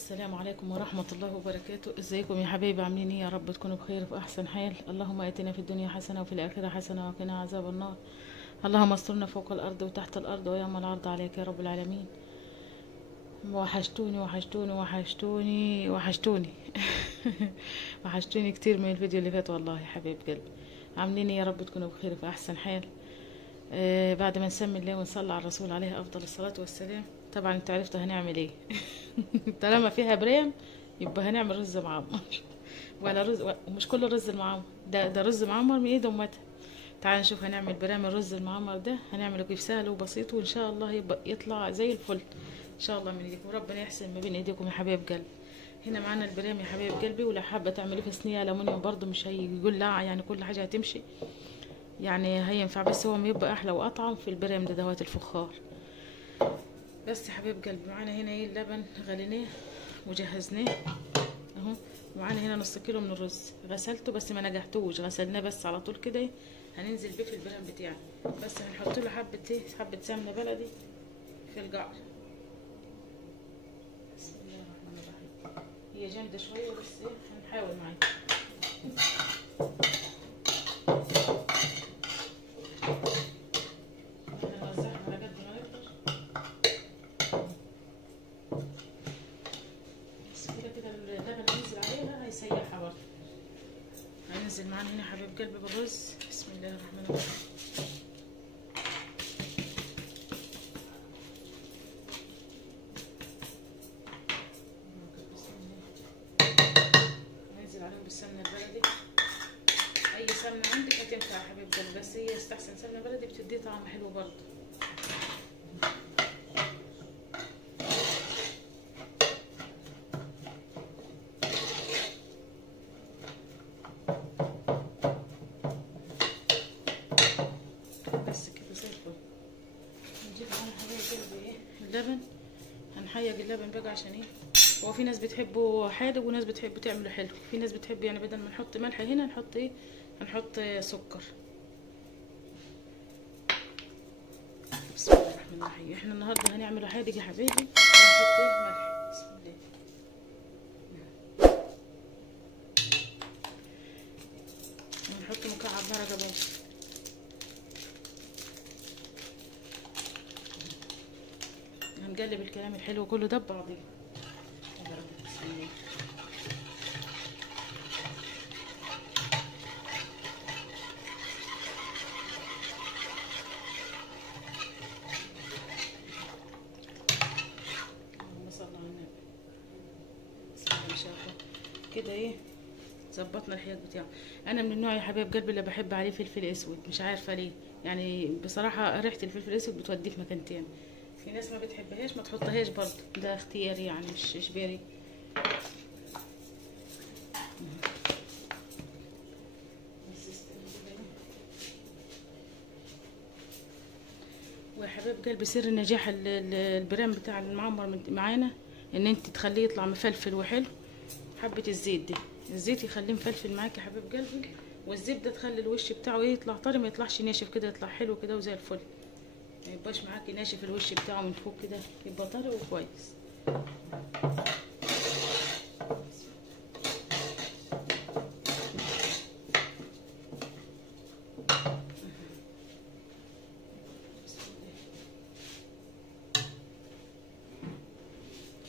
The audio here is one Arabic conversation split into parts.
السلام عليكم ورحمة الله وبركاته. ازيكم يا حبايبي؟ عاملين ايه؟ يا رب تكونوا بخير وفي احسن حال. اللهم اتنا في الدنيا حسنة وفي الاخرة حسنة وقنا عذاب النار. اللهم استرنا فوق الارض وتحت الارض ويوم العرض عليك يا رب العالمين. وحشتوني وحشتوني وحشتوني وحشتوني وحشتوني كتير من الفيديو اللي فات والله يا حبايب قلبي. عاملين ايه؟ يا رب تكونوا بخير وفي احسن حال. بعد ما نسمي الله ونصلي على الرسول عليه افضل الصلاة والسلام. طبعا انت عرفتوا هنعمل ايه. طالما فيها بريم يبقى هنعمل رز معمر. ولا رز، ومش كل الرز المعمر ده رز معمر من ايد امتها. تعال نشوف هنعمل بريم الرز المعمر ده. هنعمله كيف سهل وبسيط وان شاء الله يبقى يطلع زي الفل ان شاء الله من ايديكم. وربنا يحسن ما بين ايديكم يا حبايب قلبي. هنا معانا البريم يا حبايب قلبي. ولو حابه تعمليه في صينيه الومنيوم برضو مش هيقول لا، يعني كل حاجه هتمشي، يعني هينفع، بس هو يبقى احلى واطعم في البريم ده دوات الفخار. بس يا حبايب قلبي معانا هنا ايه؟ اللبن غليناه وجهزناه اهو. ومعانا هنا نص كيلو من الرز غسلته بس ما نجحتوش، غسلناه بس على طول كده. هننزل بيه في البرام بتاعي، بس هنحط له حبه ايه، حبه سمنه بلدي في القعر. بسم الله الرحمن الرحيم. هي جامده شويه بس ايه، هنحاول معاها. هننزل معانا هنا حبيب قلبي بالرز. بسم الله الرحمن الرحيم. هننزل عليهم بالسمنه البلدي. اي سمنه عندك هتنفع يا حبيب قلبي، بس هي يستحسن سمنه بلدي بتدي طعم حلو برضه. اللبن هنحيج اللبن بقى عشان ايه، هو في ناس بتحبه حادق وناس بتحب تعمله حلو. في ناس بتحب يعني بدل ما نحط ملح هنا نحط ايه، هنحط سكر. بسم الله الرحمن الرحيم. احنا النهارده هنعمله حادق يا حبايبي، هنحط ايه، ملح. بسم الله. ونحط مكعب مرقه بس. هنقلب الكلام الحلو كله ده ببعضيه. بسم الله. اللهم صل على النبي. بسم الله ما شاء الله. كده ايه، ظبطنا الحياج بتاعه. انا من النوع يا حبايب قلبي اللي بحب عليه فلفل اسود، مش عارفه ليه، يعني بصراحه ريحه الفلفل الاسود بتوديه في مكان تاني. في ناس ما بتحبهاش ما تحطهاش برضه، ده اختياري يعني مش اجباري. ويا حبايب قلبي سر نجاح البرام بتاع المعمر معانا ان انت تخليه يطلع مفلفل وحلو. حبه الزيت دي، الزيت يخليه مفلفل معاك يا حبايب قلبي، والزبده تخلي الوش بتاعه ايه، يطلع طري، ما يطلعش ناشف كده، يطلع حلو كده وزي الفل. ما يبقاش معاكي ناشف الوش بتاعه من فوق كده، يبقى طري وكويس.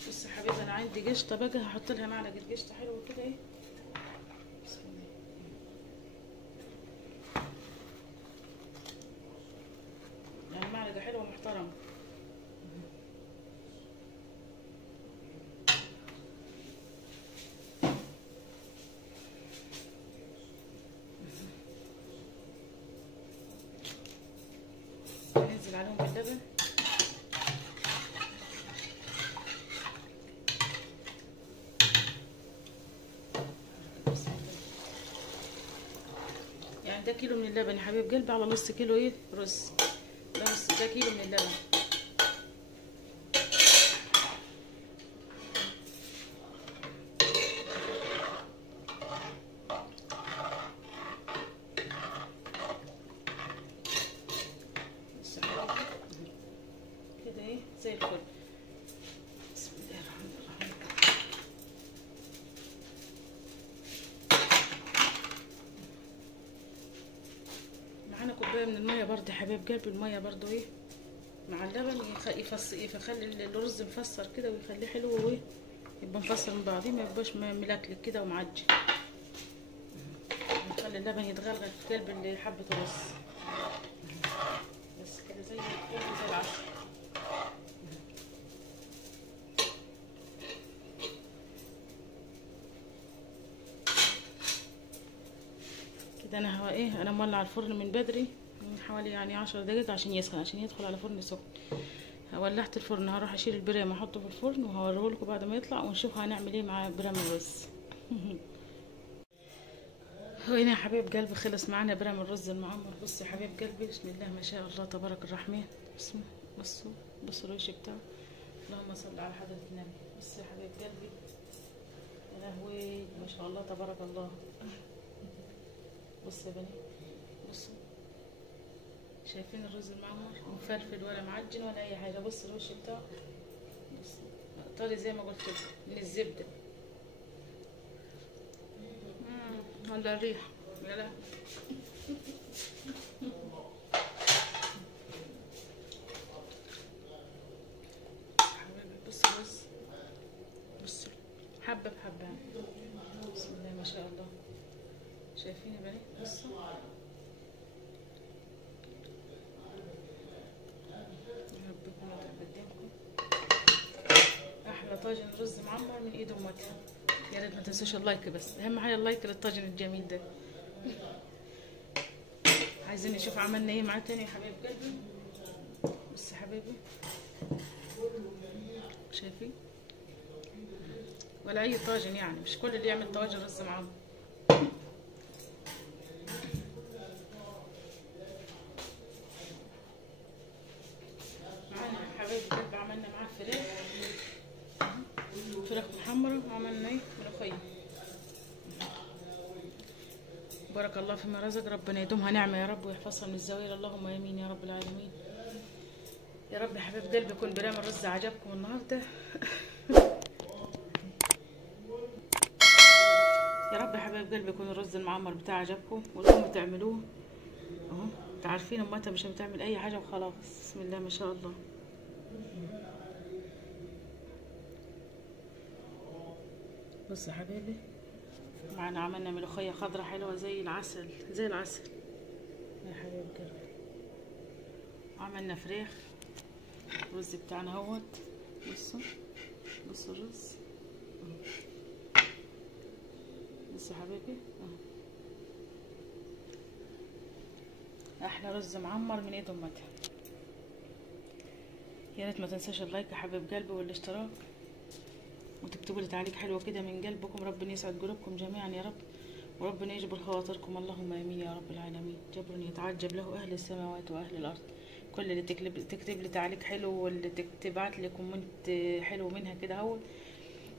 بص يا حبيبي انا عندي قشطه بقى، هحط لها معلقه قشطه حلوه كده ايه. بسم الله. يعني معلقه حلوه محترمه. ننزل عليهم باللبن. يعني ده كيلو من اللبن يا حبيب قلبي على نص كيلو ايه رز، ده كيلو من اللبن. كده ايه زي الفل. بسم الله الرحمن الرحيم. شويه من الميه برضه يا حبايب قلبي. الميه برضه ايه مع اللبن يخلي الرز مفسر كده ويخليه حلو وايه، يبقى مفسر من بعضيه، ما يبقاش ملكلك كده ومعجن. نخلي اللبن يتغلغل في قلب اللي حبه الرز بس كده زي الفل زي العسل. كده انا ايه، انا مولع الفرن من بدري، من حوالي يعني 10 دقايق عشان يسخن، عشان يدخل على فرن سخن. ولعت الفرن، هروح اشيل البرام احطه في الفرن وهوريهولكم بعد ما يطلع، ونشوف هنعمل ايه مع برام الرز. وهنا يا حبيب قلبي خلص معانا برام الرز المعمر. بص يا حبيب قلبي، بسم الله ما شاء الله تبارك الرحمن. بصوا الوش بتاعه، اللهم صل على حضرة النبي. بص يا حبيب قلبي، يا لهوي ما شاء الله تبارك الله. بص يا بني، بصوا شايفين الرز المعمر مفلفل ولا معجن ولا اي حاجه. بص الوش بتاعه، بص طري زي ما قلت لكم من الزبده. ولا الريح يا لا. حبيبي بص الرز، بص حبه بحبه. بسم الله ما شاء الله، شايفين يا بني؟ بصوا احلى طاجن رز معمر من ايد امتها. يا ريت ما تنسوش اللايك، بس اهم حاجه اللايك للطاجن الجميل ده. عايزين نشوف عملنا ايه معاه تاني يا حبايب قلبي. بص يا حبايبي، شايفين؟ ولا اي طاجن يعني، مش كل اللي يعمل طاجن رز معمر. معانا يا حبايب قلبي عملنا معاه فراخ محمره، وعملنا ايه ملوخيه. بارك الله فيما رزق، ربنا يدومها نعمه يا رب ويحفظها من الزوال، اللهم امين يا رب العالمين. يا رب يا حبايب قلبي يكون برام الرز عجبكم النهارده. يا رب يا حبايب قلبي يكون الرز المعمر بتاعي عجبكم وتقوموا تعملوه اهو. انتوا عارفين امتها مش بتعمل اي حاجه وخلاص. بسم الله ما شاء الله. بص يا حبايبي، معانا عملنا ملوخيه خضرة حلوه زي العسل، زي العسل يا حبايب قلبي. عملنا فراخ، الرز بتاعنا اهوت. بصوا الرز، بص يا حبايبي احلى رز معمر من ايد امتها. يا ريت ما تنساش اللايك يا حبايب قلبي والاشتراك، وتكتبوا لي تعليق حلو كده من قلبكم. ربنا يسعد قلوبكم جميعا يا رب، وربنا يجبر خواطركم، اللهم امين يا رب العالمين. جبر يتعجب له اهل السماوات واهل الارض. كل اللي تكتب لي تعليق حلو، واللي تبعت لي كومنت حلو منها كده اهو،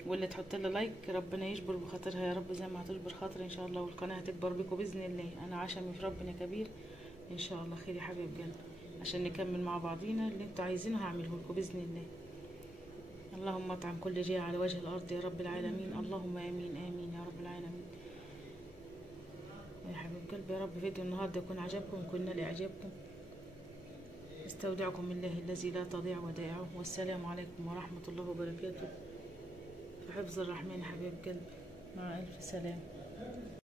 واللي تحط لي لايك، ربنا يجبر بخاطرها يا رب زي ما هتجبر خاطري ان شاء الله، والقناه هتكبر بكم باذن الله. انا عشمي في ربنا كبير ان شاء الله. خير يا حبيب قلبي، عشان نكمل مع بعضينا اللي انتوا عايزينه هعمله لكم باذن الله. اللهم اطعم كل جيع على وجه الارض يا رب العالمين، اللهم امين امين يا رب العالمين. يا حبيب قلبي، يا رب فيديو النهارده يكون عجبكم وكنا لاعجابكم. استودعكم الله الذي لا تضيع ودائعه، والسلام عليكم ورحمه الله وبركاته. في حفظ الرحمن يا حبيب قلبي، مع الف سلام.